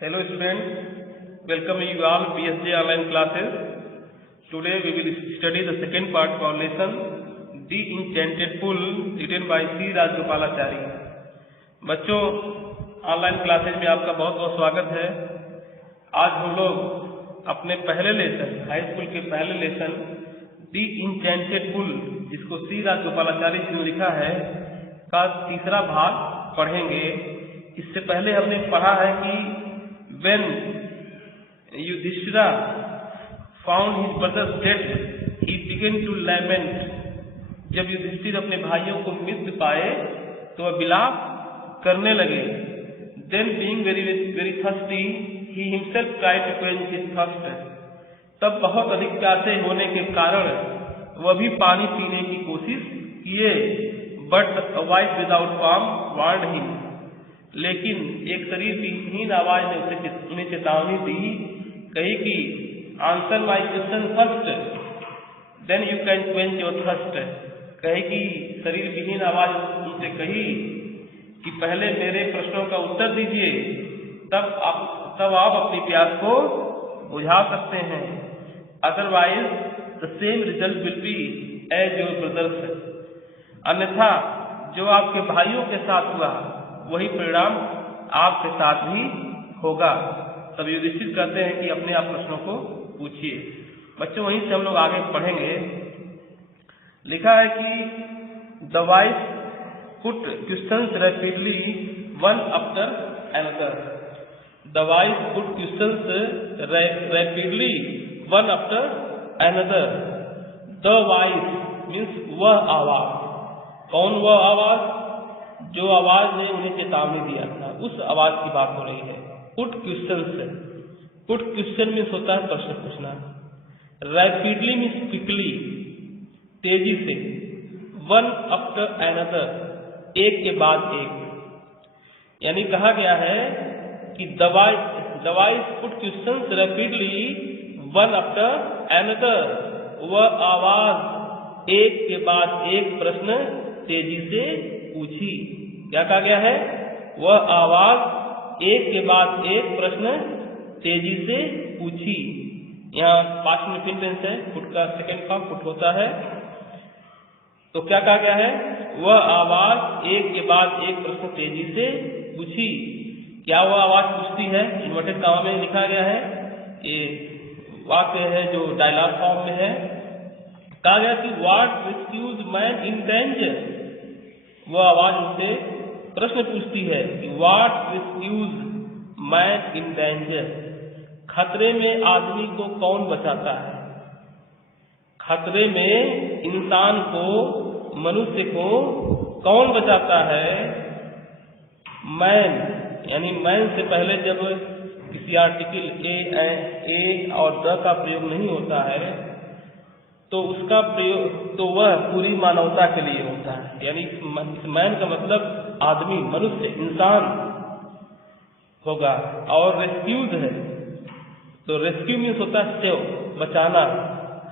Hello students, welcome you all BSJ online classes. Today we will study the second part of our lesson, The Enchanted Pool, written by C. Rajgopalachari. बच्चों, online classes में आपका बहुत बहुत स्वागत है। आज हम लोग अपने पहले लेसन, हाई स्कूल के पहले लेसन दी इंचेंटेड पुल, जिसको सी राजगोपालाचारी जी ने लिखा है, का तीसरा भाग पढ़ेंगे। इससे पहले हमने पढ़ा है कि when Yudhishthira found his brother's death, he began to lament. जब युधिष्ठिर अपने भाइयों को मृत पाए तो वह विलाप करने लगे। Then being very thirsty, he himself tried to quench his thirst. तब बहुत अधिक प्यासे होने के कारण वह भी पानी पीने की कोशिश किए। But a voice without form warned him. लेकिन एक शरीर विहीन आवाज ने उन्हें चेतावनी दी, कही कि answer my question first, then you can quench your thirst. कही कि शरीर विहीन आवाज उनसे कही कि पहले मेरे प्रश्नों का उत्तर दीजिए, तब आप अपनी प्यास को बुझा सकते हैं। Otherwise the same result will be as your brothers. अन्यथा जो आपके भाइयों के साथ हुआ वही परिणाम आपके साथ भी होगा। तब युधिष्ठिर कहते हैं कि अपने आप प्रश्नों को पूछिए। बच्चों, वहीं से हम लोग आगे पढ़ेंगे। लिखा है कि the vice put questions rapidly one after another. The vice put questions rapidly one after another. The vice means वह आवाज। कौन वह आवाज? जो आवाज ने उन्हें चेतावनी दिया था, उस आवाज की बात हो रही है। पुट क्वेश्चन से, पुट क्वेश्चन मीन्स होता है प्रश्न पूछना। रैपिडली मीन्स क्विकली, तेजी से। वन आफ्टर अनदर, एक के बाद एक। यानी कहा गया है कि दवाइस put question rapidly one after another. वह आवाज एक के बाद एक प्रश्न तेजी से पूछी। क्या कहा गया है? वह आवाज एक के बाद एक प्रश्न तेजी से पूछी। यहाँ पास्ट में फिर टेंस है, पुट का सेकंड फॉर्म पुट होता है। तो क्या कहा गया है? वह आवाज एक के बाद एक प्रश्न तेजी से पूछी। क्या वह आवाज पूछती है? इन्वर्टेड कॉमा में लिखा गया है। ये वाक्य है जो डायलॉग फॉर्म में है। कहा गया कि what rescues man in danger. वह आवाज उनसे प्रश्न पूछती है कि what rescues man in danger. खतरे में आदमी को कौन बचाता है? खतरे में इंसान को, मनुष्य को कौन बचाता है? मैन, यानी मैन से पहले जब किसी आर्टिकल ए और द का प्रयोग नहीं होता है तो उसका प्रयोग तो वह पूरी मानवता के लिए होता है। यानी मैन का मतलब आदमी, मनुष्य, इंसान होगा। और रेस्क्यूज है तो रेस्क्यू मीन्स होता है सेव, बचाना।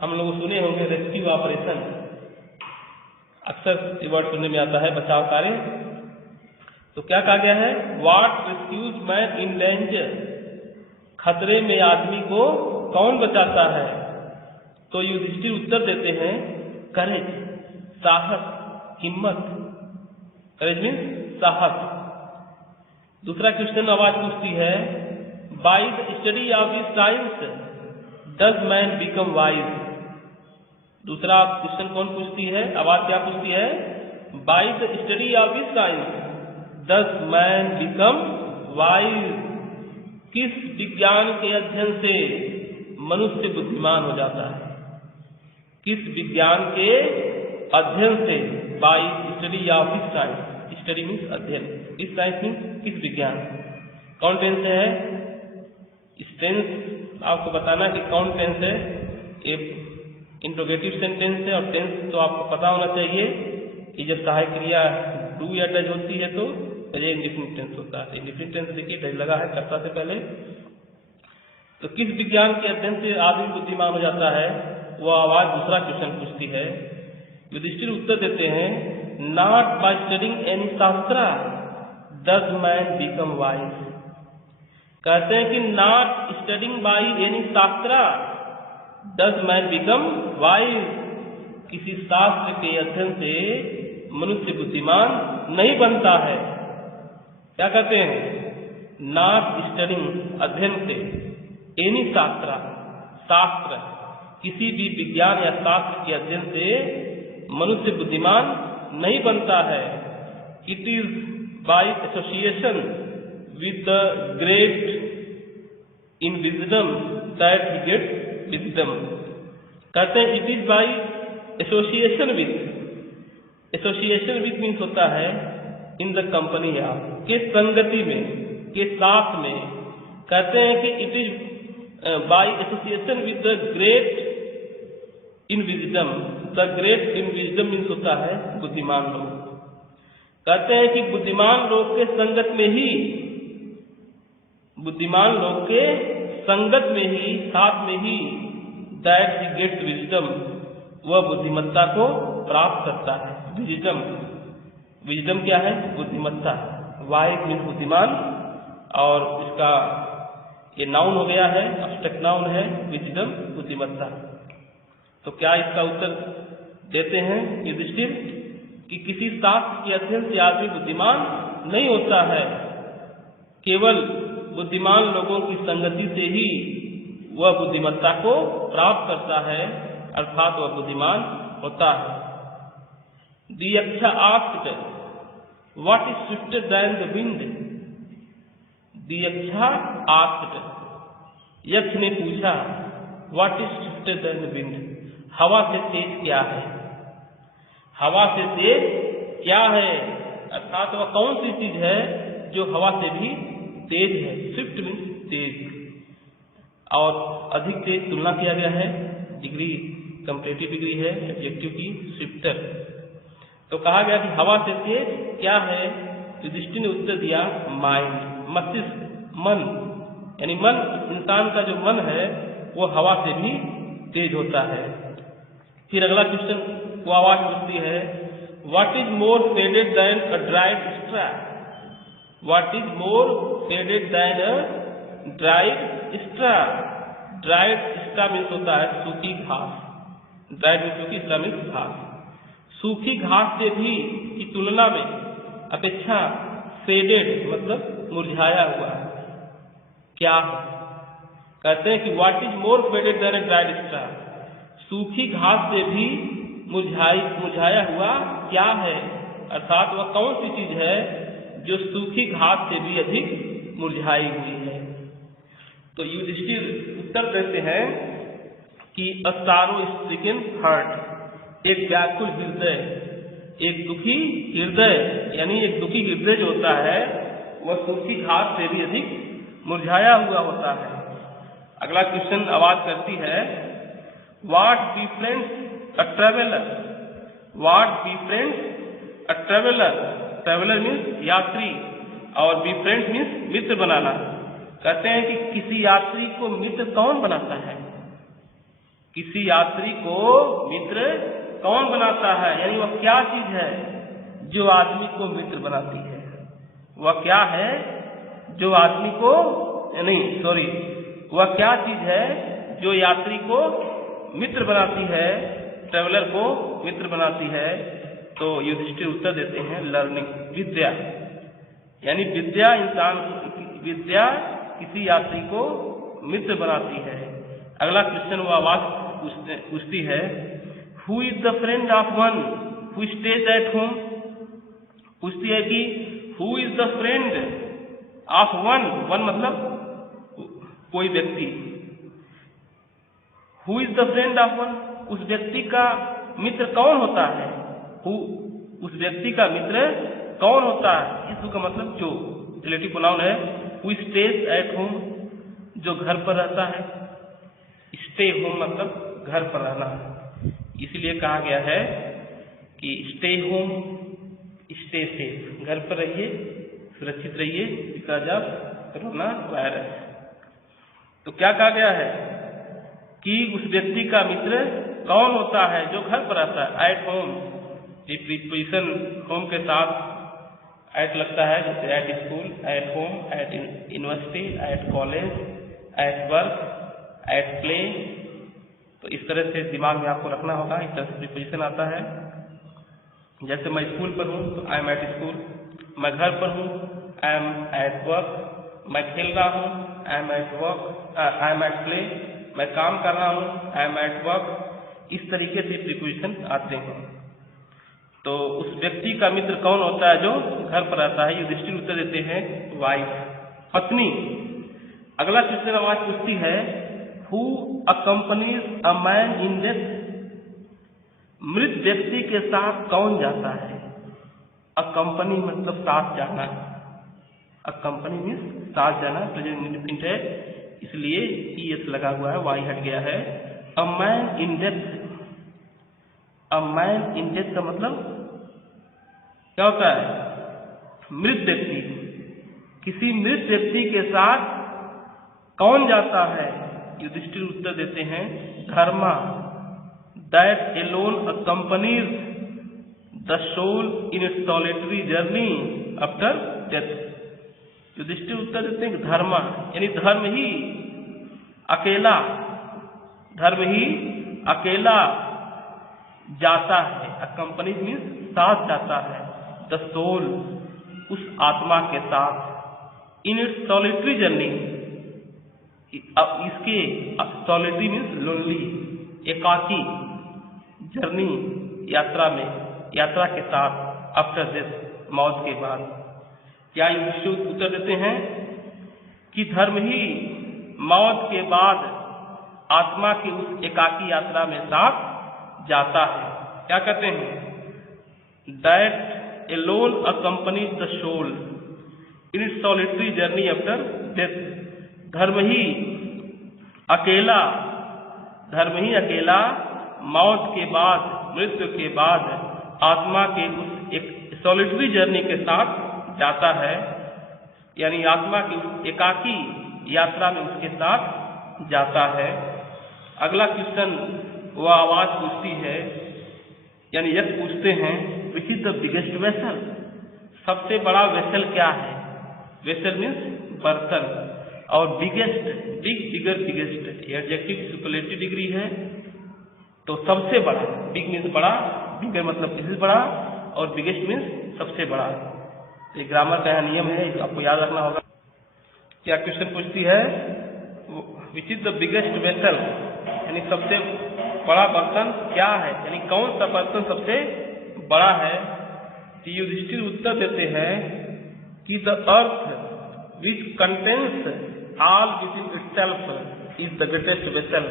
हम लोग सुने होंगे रेस्क्यू ऑपरेशन, अक्सर ये वर्ड सुनने में आता है, बचाव कार्य। तो क्या कहा गया है? What rescues man in danger. खतरे में आदमी को कौन बचाता है? तो युधिष्ठिर उत्तर देते हैं, करेज, साहस, हिम्मत। करेज मीन्स साहस। दूसरा क्वेश्चन आवाज पूछती है, by the study of this science does man become wise. दूसरा क्वेश्चन कौन पूछती है? आवाज क्या पूछती है? By the study of this science does man become wise. किस विज्ञान के अध्ययन से मनुष्य बुद्धिमान हो जाता है? किस विज्ञान के अध्ययन से? Bye study of this science. Study means अध्ययन, इस साइंस मीन्स किस विज्ञान। कौन टेंस है? इस टेंस आपको बताना कि कौन टेंस है। एक इंट्रोगेटिव सेंटेंस है और टेंस तो आपको पता होना चाहिए कि जब सहायक क्रिया डू या डज होती है तो ये इंडिफिनिट टेंस होता है। इंडिफिनिट टेंस देखिए डज लगा है कर्ता से पहले। तो किस विज्ञान के अध्ययन से आदमी बुद्धिमान हो जाता है? वो आवाज दूसरा क्वेश्चन पूछती है। युधिष्ठिर उत्तर देते हैं, नॉट बाय स्टडिंग एनी शास्त्र डज मैन बिकम वाइज। कहते हैं कि नॉट स्टडिंग बाई एनी शास्त्रा डज मैन बिकम वाइज। किसी शास्त्र के अध्ययन से मनुष्य बुद्धिमान नहीं बनता है। क्या कहते हैं? नॉट स्टडिंग अध्ययन से, एनी शास्त्रा शास्त्र, किसी भी विज्ञान या शास्त्र के अध्ययन से मनुष्य बुद्धिमान नहीं बनता है। It is by association with the great in wisdom that he gets wisdom। कहते हैं it is by association with, association with means होता है in the company या के संगति में, के साथ में। कहते हैं कि it is by association with the great in wisdom, the great in wisdom means होता है बुद्धिमान लोग। कहते हैं कि बुद्धिमान लोग के संगत में ही, बुद्धिमान लोग के संगत में ही, साथ में ही दैट ही गेट्स विजडम, वह बुद्धिमत्ता को प्राप्त करता है। विजडम, विजडम क्या है? बुद्धिमत्ता। वाइज मीन्स बुद्धिमान, और इसका ये नाउन हो गया है, अब्स्ट्रैक्ट नाउन है विजडम, बुद्धिमत्ता। तो क्या इसका उत्तर देते हैं युधिष्ठिर कि किसी शास्त्र के अध्ययन से आदमी बुद्धिमान नहीं होता है, केवल बुद्धिमान लोगों की संगति से ही वह बुद्धिमत्ता को प्राप्त करता है, अर्थात वह बुद्धिमान होता है। The Yaksha asked, what is swifter than the wind? The Yaksha asked, यक्ष ने पूछा, what is swifter than the wind? हवा से तेज क्या है? हवा से तेज क्या है? अर्थात वह कौन सी चीज है जो हवा से भी तेज है? स्विफ्ट मीन्स तेज, और अधिक तेज तुलना किया गया है, डिग्री कंपैरेटिव डिग्री है एडजेक्टिव की, स्विफ्टर। तो कहा गया कि हवा से तेज क्या है? युधिष्ठिर ने उत्तर दिया माइंड, मस्तिष्क, मन। यानी मन, इंसान का जो मन है वो हवा से भी तेज होता है। फिर अगला क्वेश्चन वो आवाज पूछती है, what is more faded than a dried straw? What is more faded than a dried straw? Dried straw means होता है सूखी घास। Dried means सूखी, straw means घास। सूखी घास से भी की तुलना में अपेक्षा faded मतलब मुरझाया हुआ क्या है? कहते हैं कि what is more faded than a dried straw? सूखी घास से भी मुरझाया हुआ क्या है? अर्थात वह कौन सी चीज है जो सूखी घास से भी अधिक मुरझाई हुई है? तो युधिष्ठिर उत्तर देते हैं कि a sorrow stricken heart, एक व्याकुल हृदय, एक दुखी हृदय, यानी एक दुखी हृदय जो होता है वह सूखी घास से भी अधिक मुरझाया हुआ होता है। अगला क्वेश्चन आवाज करती है, what befriends a traveler? What befriends a traveler? Traveller means यात्री, और befriend मीन्स मित्र बनाना। कहते हैं कि किसी यात्री को मित्र कौन बनाता है? किसी यात्री को मित्र कौन बनाता है? यानी वह क्या चीज है जो आदमी को मित्र बनाती है? वह क्या है जो आदमी को, नहीं सॉरी, वह क्या चीज है जो यात्री को मित्र बनाती है, ट्रेवलर को मित्र बनाती है? तो युधिष्ठिर उत्तर देते हैं लर्निंग, विद्या। यानी विद्या विद्या किसी यात्री को मित्र बनाती है। अगला क्वेश्चन वो आवाज पूछती है, who is the friend of one who stays at home? पूछती है कि who is the friend of one, one मतलब कोई व्यक्ति, who is the friend of one, उस व्यक्ति का मित्र कौन होता है? उस व्यक्ति का मित्र कौन होता है? इस का मतलब जो रिलेटिव प्रोनाउन है, हु स्टेज एट होम, जो घर पर रहता है। स्टे होम मतलब घर पर रहना, इसीलिए कहा गया है कि स्टे होम स्टे सेफ, घर पर रहिए, सुरक्षित रहिए, बिकॉज ऑफ कोरोना वायरस। तो क्या कहा गया है कि उस व्यक्ति का मित्र कौन होता है जो घर पर रहता है? एट होम, प्रीपोजिशन होम के साथ एट लगता है, जैसे at school, at home, at university, at college, at work, at play. तो इस तरह से दिमाग में आपको रखना होगा, इस तरह से प्रीपोजिशन आता है। जैसे मैं स्कूल पर हूँ तो आई एम एट स्कूल, मैं घर पर हूँ आई एम एट वर्क, मैं खेल रहा हूँ I am at work, I am at play, मैं काम कर रहा हूँ आई एम एट वर्क। इस तरीके से प्रीपोजिशन आते हैं। तो उस व्यक्ति का मित्र कौन होता है जो घर पर रहता है? युधिष्ठिर उत्तर देते हैं वाइफ, पत्नी। अगला क्वेश्चन आवाज पूछती है who accompanies a man in death? मृत व्यक्ति के साथ कौन जाता है? अकम्पनी मतलब साथ जाना, अकम्पनी मीन्स साथ जाना, प्रेजेंट इंडेफिनिट है इसलिए ईएस लगा हुआ है, वाई हट गया है। A man in death, a man in death का मतलब क्या होता है? मृत व्यक्ति। किसी मृत व्यक्ति के साथ कौन जाता है? युधिष्ठिर उत्तर देते हैं dharma, that alone accompanies the soul in its solitary journey after death. Yudhishthira उत्तर देते हैं धर्मा, यानी धर्म ही अकेला, धर्म ही अकेला जाता है। अकम्पनीज मीन्स साथ जाता है, द सोल उस आत्मा के साथ, इन इट्स सॉलिटरी जर्नी, इसके सॉलिटरी मीन्स लोनली, एकाकी, जर्नी यात्रा में, यात्रा के साथ, आफ्टर डेथ मौत के बाद। क्या युधिष्ठिर उत्तर देते हैं कि धर्म ही मौत के बाद आत्मा की उस एकाकी यात्रा में साथ जाता है। क्या कहते हैं? That alone accompanies the soul in its solitary journey after death. धर्म ही अकेला, धर्म ही अकेला मौत के बाद, मृत्यु के बाद आत्मा के उस एक सॉलिटरी जर्नी के साथ जाता है, यानी आत्मा की उस एकाकी यात्रा में उसके साथ जाता है। अगला क्वेश्चन वह आवाज पूछती है, यानी यह पूछते हैं which is the biggest vessel? सबसे बड़ा वेसल क्या है? वेसल मीन्स बर्तन, और बिगेस्ट, बिग, बिगर, बिगेस्ट एडजेक्टिव सुपरलेटिव डिग्री है। तो सबसे बड़ा, बिग मीन्स बड़ा, बिगर मतलब इससे बड़ा, और बिगेस्ट मीन्स सबसे बड़ा। ये ग्रामर का नियम है, आपको याद रखना होगा। क्या क्वेश्चन पूछती है which is the biggest vessel, यानी सबसे बड़ा बर्तन क्या है, यानी कौन सा बर्तन सबसे बड़ा है? तो युधिष्ठिर उत्तर देते हैं कि the earth which contains all with in itself is the greatest vessel.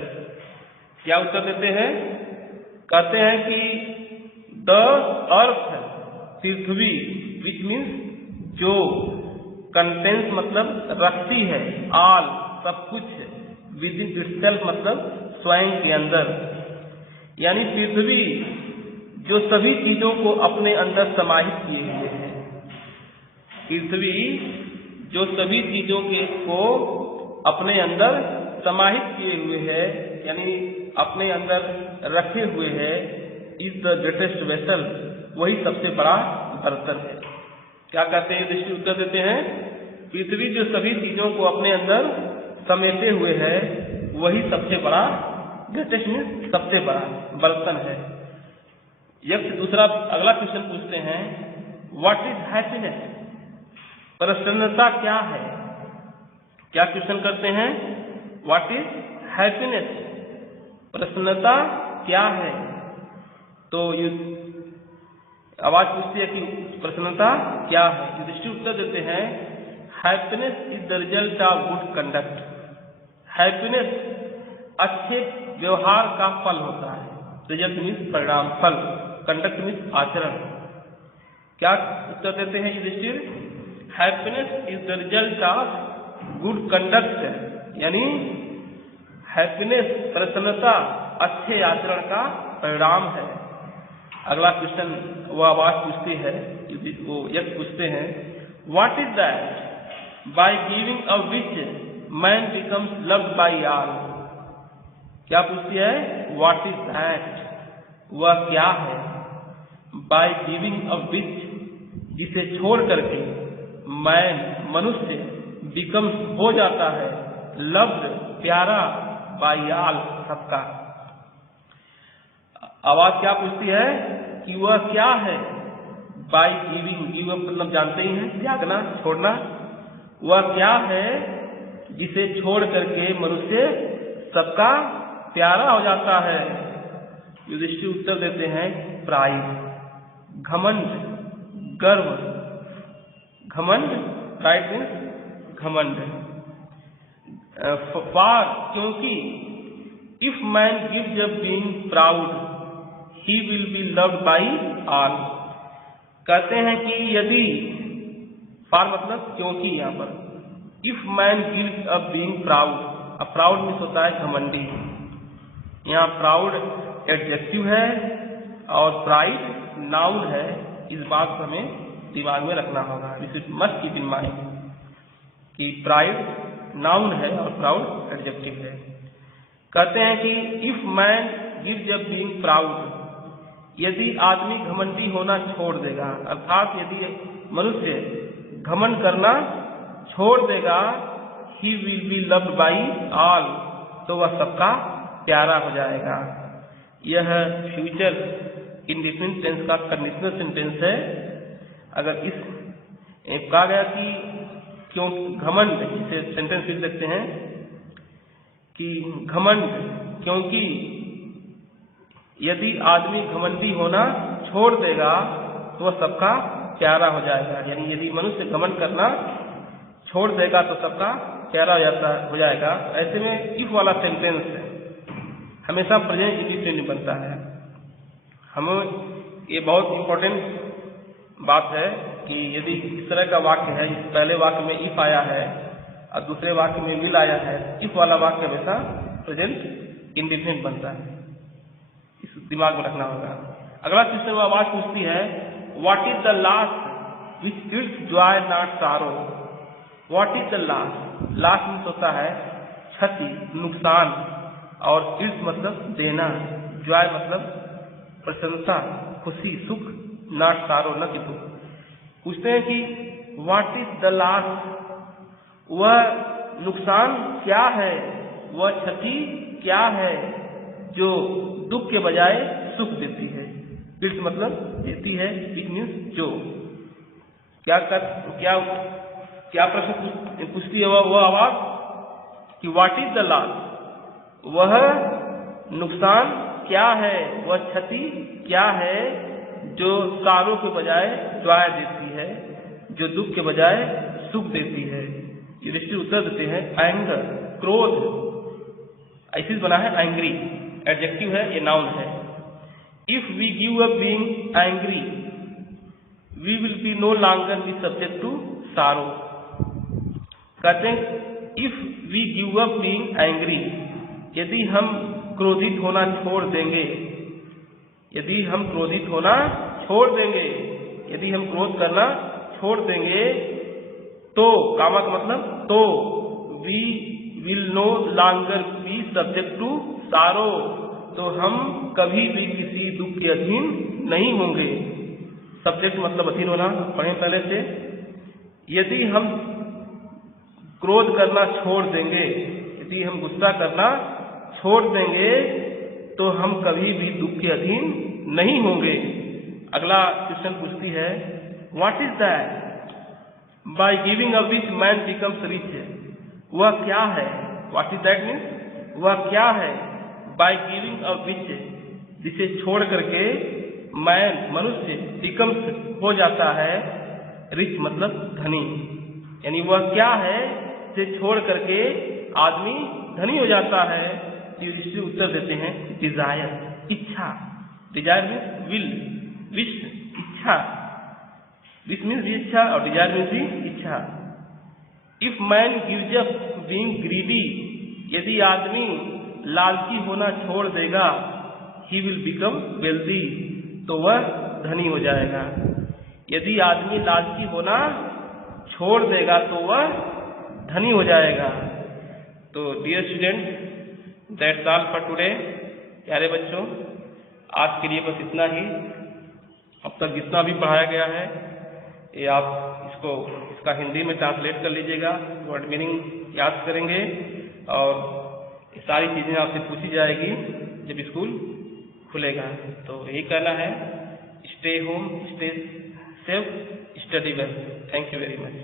क्या उत्तर देते हैं? कहते हैं कि the earth, Prithvi, which means जो, कंटेन्स मतलब रखती है, ऑल सब कुछ, विद इन इटसेल्फ मतलब स्वयं के अंदर, यानी पृथ्वी जो सभी चीजों को अपने अंदर समाहित किए हुए है। पृथ्वी जो सभी चीजों को अपने अंदर समाहित किए हुए है, यानी अपने अंदर रखे हुए है, इज द ग्रेटेस्ट वेसल, वही सबसे बड़ा बर्तन है। क्या कहते हैं? युधिष्ठिर उत्तर देते हैं पृथ्वी जो सभी चीजों को अपने अंदर समेटे हुए है, वही सबसे बड़ा, ग्रेटेस्ट मीन्स सबसे बड़ा बर्तन है। यक्ष दूसरा अगला क्वेश्चन पूछते हैं व्हाट इज हैप्पीनेस? प्रसन्नता क्या है? क्या क्वेश्चन करते हैं? What is happiness? प्रसन्नता क्या है? तो आवाज पूछती है कि प्रसन्नता क्या है? युधिष्ठिर उत्तर देते हैं happiness is the result of good conduct. Happiness अच्छे व्यवहार का फल होता है। रिजल्ट मीन्स परिणाम, फल, कंडक्ट मीन्स आचरण। क्या उत्तर देते हैं Yudhishthir? Happiness is the result of good conduct, यानी हैप्पीनेस, प्रसन्नता अच्छे आचरण का परिणाम है। अगला क्वेश्चन वो आवाज पूछती है, वो यज्ञ पूछते हैं what is that by giving a which man becomes loved by all. क्या पूछती है? व्हाट इज दैट, वह क्या है? बाय गिविंग अ विच, जिसे छोड़ करके मैन मनुष्य बिकम्स हो जाता है, लव्ड प्यारा, बाय ऑल सबका। आवाज क्या पूछती है कि वह क्या है? बाय गिविंग, गिव अप मतलब जानते ही हैं, त्यागना, छोड़ना। वह क्या है जिसे छोड़ करके मनुष्य सबका प्यारा हो जाता है? युधिष्ठिर उत्तर देते हैं प्राइड, घमंड, गर्व। घमंड, प्राइड मीन्स घमंड। फॉर, क्योंकि if man gives up being proud he will be loved by all. कहते हैं कि यदि, फॉर मतलब क्योंकि, यहाँ पर if man gives up being proud, अब प्राउड मीन्स होता है घमंडी। यहाँ प्राउड एडजेक्टिव है और प्राइड नाउन है। इस बात को हमें दिमाग में रखना होगा। This must keep in mind कि प्राइड नाउन है और प्राउड एडजेक्टिव है। कहते हैं कि if man gives up being proud, यदि आदमी घमंडी होना छोड़ देगा, अर्थात यदि मनुष्य घमंड करना छोड़ देगा, he will be loved by all, तो वह सबका प्यारा हो जाएगा। यह फ्यूचर इंडेफिनिट टेंस का कंडीशनल सेंटेंस है। अगर इस कहा गया कि क्यों घमंड, इसे सेंटेंस लिख सकते हैं कि घमंड, क्योंकि यदि आदमी घमंडी होना छोड़ देगा तो वह सबका प्यारा हो जाएगा। यानी यदि मनुष्य घमंड करना छोड़ देगा तो सबका प्यारा हो जाएगा। ऐसे में इफ वाला सेंटेंस हमेशा प्रेजेंट इंडेफिनिट बनता है। हमें ये बहुत इंपॉर्टेंट बात है कि यदि इस तरह का वाक्य है, इस पहले वाक्य में इफ आया है और दूसरे वाक्य में विल आया है, इफ वाला वाक्य हमेशा प्रेजेंट इंडेफिनिट बनता है। इस दिमाग में रखना होगा। अगला क्वेश्चन में आवाज पूछती है what is the last which gives Joy not सारो। What is the last, last means होता है क्षति, नुकसान, और गिव्स मतलब देना, जॉय मतलब प्रसन्नता, खुशी, सुख, नॉट सारो न कि दुख। पूछते हैं कि व्हाट इज द लास्ट, वह नुकसान क्या है, वह क्षति क्या है जो दुख के बजाय सुख देती है। गिव्स मतलब देती है, इट मीन्स जो। क्या प्रश्न पूछती है वह आवाज कि व्हाट इज द लास्ट, वह नुकसान क्या है, वह क्षति क्या है जो सारों के बजाय जॉय देती है, जो दुख के बजाय सुख देती है। युधिष्ठिर उत्तर देते हैं एंगर, क्रोध। ऐसे बना है एंग्री, एडजेक्टिव है, ये नाउन है। If we give up being angry we will be no longer be subject to sorrow. कहते हैं if we give up being angry, यदि हम क्रोधित होना छोड़ देंगे, यदि हम क्रोधित होना छोड़ देंगे, यदि हम क्रोध करना छोड़ देंगे, तो कामा का मतलब तो, we will no longer be subject to sorrow, तो हम कभी भी किसी दुख के अधीन नहीं होंगे। सब्जेक्ट मतलब अधीन होना, पढ़े पहले से। यदि हम क्रोध करना छोड़ देंगे, यदि हम गुस्सा करना छोड़ देंगे, तो हम कभी भी दुख के अधीन नहीं होंगे। अगला क्वेश्चन पूछती है what is that by giving a which man becomes rich. वह क्या है, व्हाट इज दैट मीन्स वह क्या है, बाय गिविंग अ विच जिसे छोड़ करके मैन मनुष्य बिकम्स हो जाता है, रिच मतलब धनी। यानी वह क्या है जिसे छोड़ करके आदमी धनी हो जाता है। युधिष्ठिर उत्तर देते हैं डिजायर, इच्छा। डिजायर मीन्स विल, विश, इच्छा। विश मीन्स इच्छा और डिजायर मीन्स इच्छा। If man gives up being greedy, यदि आदमी लालची होना छोड़ देगा, ही विल बिकम वेल्दी, तो वह धनी हो जाएगा। यदि आदमी लालची होना छोड़ देगा तो वह धनी हो जाएगा। तो dear student, that's all for today. प्यारे बच्चों, आज के लिए बस इतना ही। अब तक जितना भी पढ़ाया गया है ये आप इसका हिंदी में ट्रांसलेट कर लीजिएगा, वर्ड मीनिंग याद करेंगे और ये सारी चीज़ें आपसे पूछी जाएगी जब स्कूल खुलेगा। तो यही कहना है, stay home, stay safe, study well. Thank you very much.